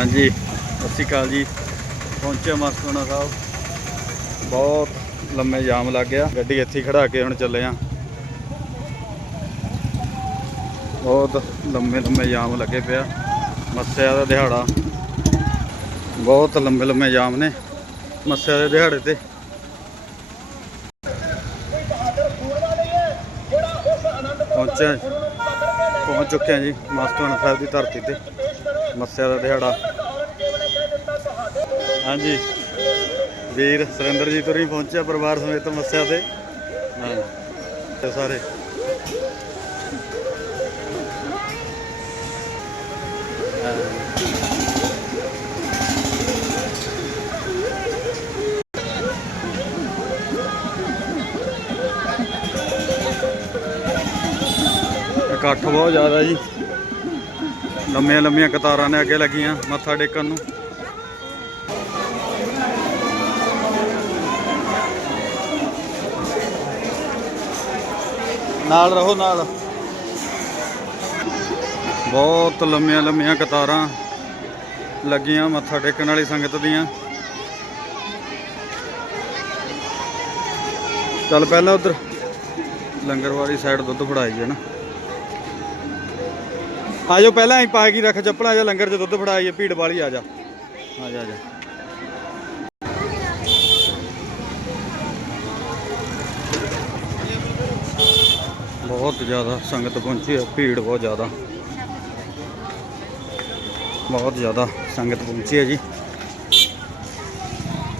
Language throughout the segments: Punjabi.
ਹਾਂਜੀ, ਸਤਿ ਸ਼੍ਰੀ ਅਕਾਲ ਜੀ। ਪਹੁੰਚੇ ਮਸਤੋਨਾ ਸਾਹਿਬ। ਬਹੁਤ ਲੰਮੇ ਜਾਮ ਲੱਗ ਗਿਆ। ਗੱਡੀ ਇੱਥੇ ਖੜਾ ਕੇ ਹੁਣ ਚੱਲੇ ਆ ਬਹੁਤ ਲੰਮੇ ਲੰਮੇ ਜਾਮ ਲੱਗੇ ਪਿਆ। ਮੱਸਿਆ ਦਾ ਦਿਹਾੜਾ। ਬਹੁਤ ਲੰਮੇ ਲੰਮੇ ਜਾਮ ਨੇ ਮੱਸਿਆ ਦੇ ਦਿਹਾੜੇ ਤੇ। ਪਹੁੰਚਿਆ ਪਹੁੰਚ ਚੁੱਕੇ ਹਾਂ ਜੀ ਮਸਤੋਨਾ ਸਾਹਿਬ ਦੀ ਧਰਤੀ ਤੇ। ਮੱਸਿਆ ਦਾ ਦਿਹਾੜਾ। ਹਾਂਜੀ। ਵੀਰ ਸੁਰਿੰਦਰ ਜੀ ਤੁਰੀ ਪਹੁੰਚਿਆ ਪਰਿਵਾਰ ਸਮੇਤ ਮੱਸਿਆ ਤੇ। ਹਾਂ। ਤੇ ਸਾਰੇ। ਇਕੱਠ ਬਹੁਤ ਜ਼ਿਆਦਾ ਜੀ। ਲੰਮੀਆਂ ਲੰਮੀਆਂ ਕਤਾਰਾਂ ਨੇ ਅੱਗੇ ਲੱਗੀਆਂ, ਮੱਥਾ ਟੇਕਣ ਨੂੰ। ਨਾਲ ਰਹੋ ਨਾਲ। ਬਹੁਤ ਲੰਮੀਆਂ ਲੰਮੀਆਂ ਕਤਾਰਾਂ ਲੱਗੀਆਂ ਮੱਥਾ ਟੇਕਣ ਵਾਲੀ ਸੰਗਤ ਦੀਆਂ। ਚੱਲ ਪਹਿਲਾਂ ਉਧਰ ਲੰਗਰ ਵਾਲੀ ਸਾਈਡ ਦੁੱਧ ਫੜਾਈ ਹੈ ਨਾ ਆ ਜਾਓ ਪਹਿਲਾਂ ਹੀ ਪਾ ਕੇ ਰੱਖ ਚੱਪਲਾਂ ਜਾ ਲੰਗਰ 'ਚ ਦੁੱਧ ਫੜਾਈਏ, ਭੀੜ ਵਾਲੀ ਆ ਜਾ। ਆ ਜਾ ਆ ਜਾ। ਬਹੁਤ ਜ਼ਿਆਦਾ ਸੰਗਤ ਪਹੁੰਚੀ ਹੈ, ਭੀੜ ਬਹੁਤ ਜ਼ਿਆਦਾ। ਬਹੁਤ ਜ਼ਿਆਦਾ ਸੰਗਤ ਪਹੁੰਚੀ ਹੈ ਜੀ।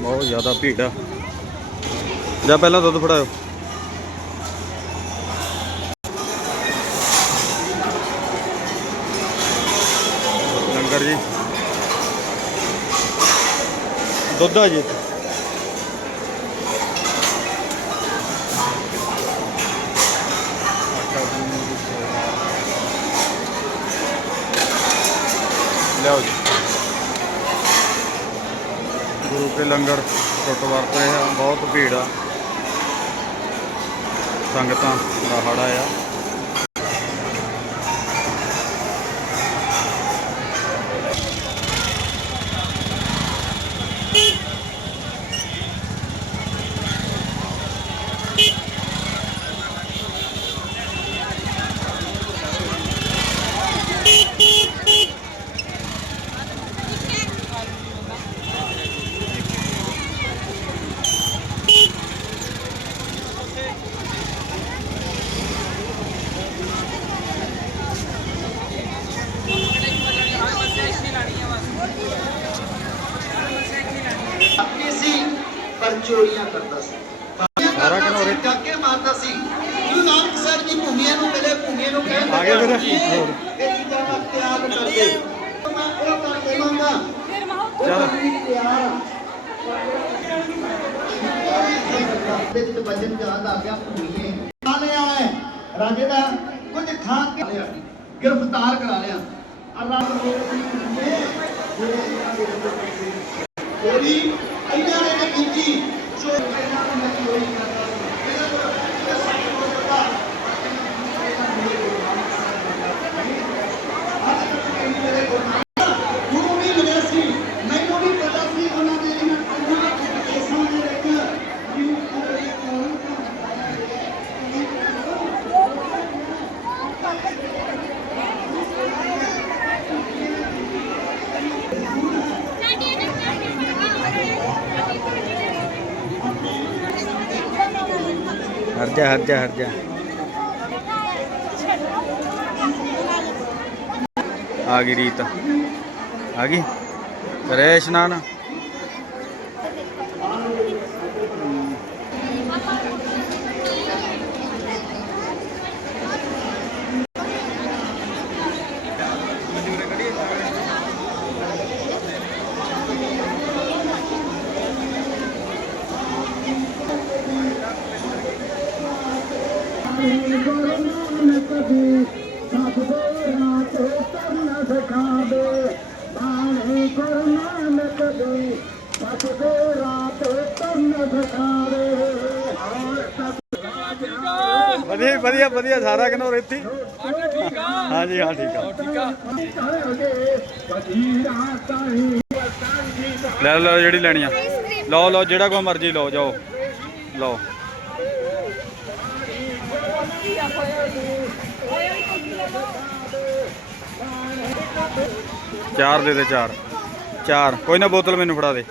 ਬਹੁਤ ਜ਼ਿਆਦਾ ਭੀੜ ਆ। ਜਾਂ ਪਹਿਲਾਂ ਦੁੱਧ ਫੜਾਓ ਲੰਗਰ ਜੀ। ਦੁੱਧ ਆ ਜੀ ਲਿਆਓ ਜੀ। ਗੁਰੂ ਕੇ ਲੰਗਰ ਟੁੱਟ ਵਰਤ ਰਹੇ ਆ ਬਹੁਤ ਭੀੜ ਆ। ਸੰਗਤਾਂ ਦਾ ਹੜਾ ਆ ਆਪਣੀ ਸੀ ਪਰ ਚੋਰੀਆਂ ਕਰਦਾ ਸੀ ਸਾਰਾ ਘਨੌਰੇ। ਕਾਕੇ ਮਾਰਦਾ ਸੀ ਗੁਰੂ ਨਾਨਕ ਸਾਹਿਬ ਜੀ ਭੂਮੀਆਂ ਨੂੰ ਮਿਲੇ ਭੂਮੀਆਂ ਨੂੰ ਕਹਿਣ ਫਿਰ? ਇਹ ਚੀਜ਼ਾਂ ਦਾ ਤਿਆਗ ਕਰਦੇ ਮੈਂ ਉਹ ਕਰ ਦੇਵਾਂਗਾ ਚਲ ਤਿਆਰ ਦੇ ਵਿੱਚ ਵਜਨ ਜਾਦ ਆ ਗਿਆ ਭੂਮੀਏ ਆਲਿਆ ਹੈ ਰਾਜੇ ਦਾ ਕੁਝ ਖਾ ਕੇ ਗ੍ਰਿਫਤਾਰ ਕਰਾ ਲਿਆ ਆ ਰੱਬ ਚੋਰੀ ਇਹਨਾਂ ਨੇ ਨਹੀਂ ਕੀਤੀ ਚੋਰੀ ਇਹਨਾਂ ਨੇ ਨਹੀਂ ਚੋਰੀ ਕਰਦਾ ਗੁਰੂ ਵੀ ਮਿਲਿਆ ਸੀ ਮੈਨੂੰ ਵੀ ਪਤਾ ਸੀ ਉਹਨਾਂ ਦੇ ਇਹਨਾਂ ਕੰਮਾਂ ਦੇ ਕੇਸਾਂ ਦੇ ਵਿੱਚ ਜਿਹਨੂੰ ਕੋਈ ਕਾਰਨ ਹਟ ਜਾ ਹਟ ਜਾ ਹਟ ਜਾ। ਆ ਗਈ ਰੀਤ। ਆ ਗਈ? ਕਰੇ ਇਸ਼ਨਾਨ? ਵਧੀਆ ਵਧੀਆ ਵਧੀਆ, ਸਾਰਾ ਕਿਨੋ ਰੇਤੀ ਠੀਕ ਆ ਹਾਂ, ਠੀਕ ਆ। ਠੀਕ ਲੈ ਜਿਹੜੀ ਲੈਣੀ ਆ। ਲਓ ਲਓ, ਜਿਹੜਾ ਕੋ ਮਰਜ਼ੀ ਲਓ, ਜਾਓ। ਲਓ। ਚਾਰ ਦੇ ਦੇ, ਚਾਰ। ਚਾਰ। ਕੋਈ ਨਾ ਬੋਤਲ ਮੈਨੂੰ ਫੜਾ ਦੇ।